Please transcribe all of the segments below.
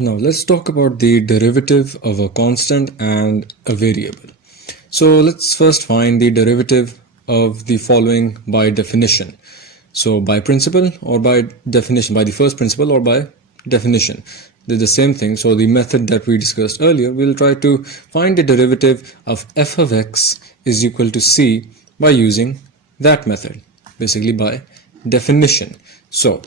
Now let's talk about the derivative of a constant and a variable. So let's first find the derivative of the following by definition. So by principle or by definition, by the first principle or by definition. They're the same thing. So the method that we discussed earlier, we'll try to find the derivative of f of x is equal to c by using that method, basically by definition. So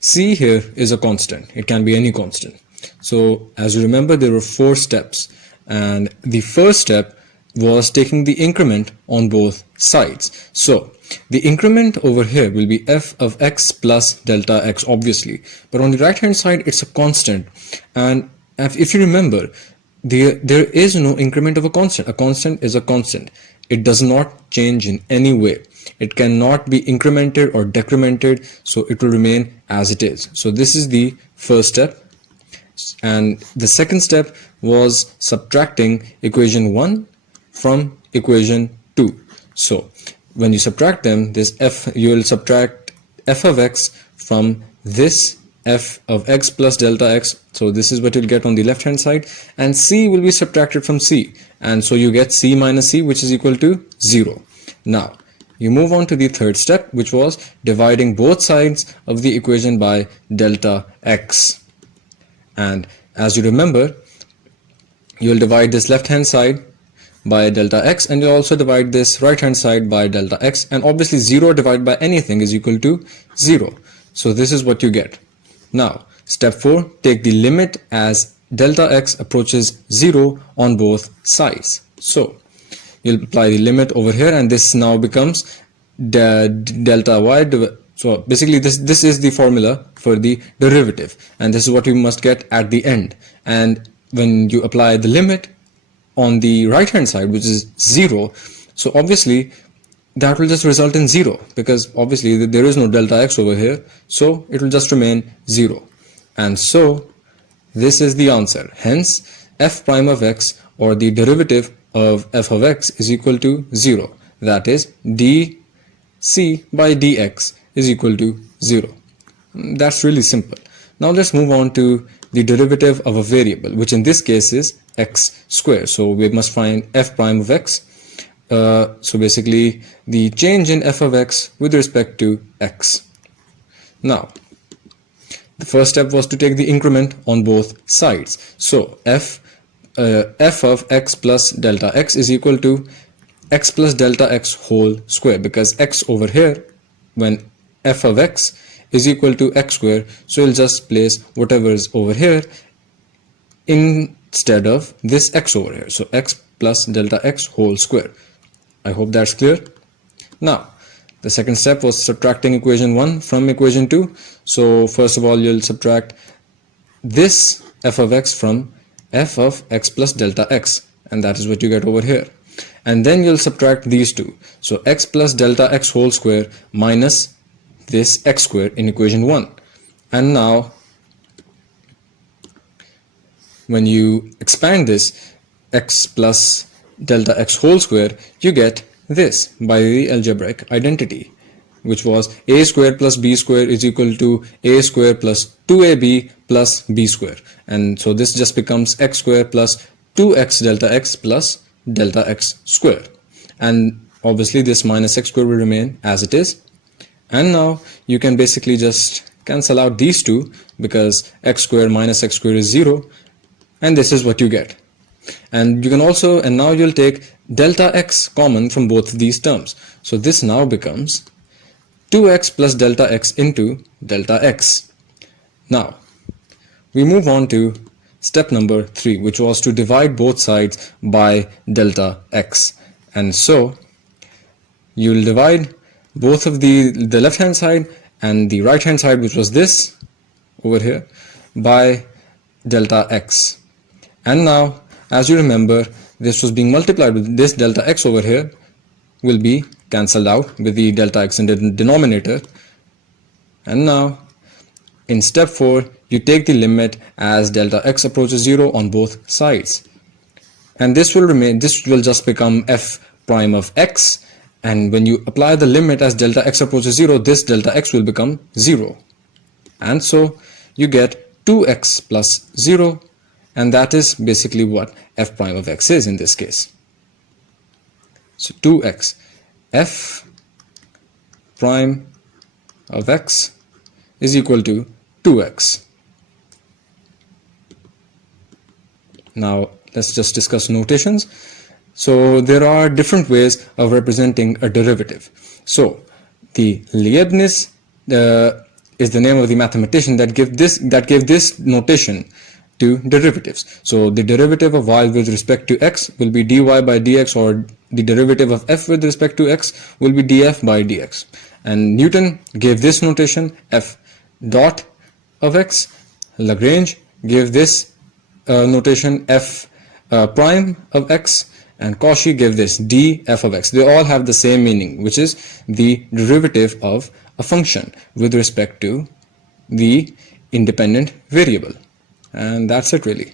c here is a constant. It can be any constant. So as you remember, there were 4 steps, and the first step was taking the increment on both sides. So the increment over here will be f of x plus delta x, obviously, but on the right hand side it's a constant, and if you remember, there is no increment of a constant. A constant is a constant. It does not change in any way. It cannot be incremented or decremented, so it will remain as it is. So this is the first step. And the second step was subtracting equation 1 from equation 2. So when you subtract them, this f, you will subtract f of x from this f of x plus delta x. So this is what you'll get on the left hand side, and c will be subtracted from c, and so you get c minus c, which is equal to 0. Now you move on to the third step, which was dividing both sides of the equation by delta x. And as you remember, you will divide this left hand side by delta x, and you also divide this right hand side by delta x, and obviously 0 divided by anything is equal to 0. So this is what you get. Now step 4, take the limit as delta x approaches 0 on both sides. So you'll apply the limit over here, and this now becomes delta y. So basically this is the formula for the derivative, and this is what you must get at the end. And when you apply the limit on the right hand side, which is 0, so obviously that will just result in 0, because obviously there is no delta x over here, so it will just remain 0. And so this is the answer. Hence f prime of x, or the derivative of f of x, is equal to 0. That is dc by dx is equal to 0. That's really simple. Now let's move on to the derivative of a variable, which in this case is x squared. So we must find f prime of x. So basically the change in f of x with respect to x. Now the first step was to take the increment on both sides. So f of x plus delta x is equal to x plus delta x whole square, because x over here, when f of x is equal to x squared, so you'll just place whatever is over here instead of this x over here. So x plus delta x whole square. I hope that's clear. Now the second step was subtracting equation 1 from equation 2. So first of all, you'll subtract this f of x from f of x plus delta x, and that is what you get over here. And then you'll subtract these two. So x plus delta x whole square minus this x squared in equation 1. And now when you expand this x plus delta x whole square, you get this by the algebraic identity, which was a squared plus b squared is equal to a squared plus 2ab plus b squared. And so this just becomes x squared plus 2x delta x plus delta x squared. And obviously this minus x squared will remain as it is. And now you can basically just cancel out these two, because x squared minus x squared is 0, and this is what you get. And you can also, and now you'll take delta x common from both of these terms. So this now becomes 2x plus delta x into delta x. Now we move on to step number 3, which was to divide both sides by delta x. And so you'll divide both of the left hand side and the right hand side, which was this over here, by delta x. And now, as you remember, this was being multiplied with this delta x over here will be cancelled out with the delta x in the denominator. And now in step 4, you take the limit as delta x approaches 0 on both sides, and this will remain, this will just become f prime of x. And when you apply the limit as delta x approaches 0, this delta x will become 0. And so you get 2x plus 0, and that is basically what f prime of x is in this case. So 2x, f prime of x is equal to 2x. Now let's just discuss notations. So there are different ways of representing a derivative. So the Leibniz is the name of the mathematician that gave this notation to derivatives. So the derivative of y with respect to x will be dy by dx, or the derivative of f with respect to x will be df by dx. And Newton gave this notation f dot of x. Lagrange gave this notation f prime of x, and Cauchy gave this df of x. They all have the same meaning, which is the derivative of a function with respect to the independent variable. And that's it really.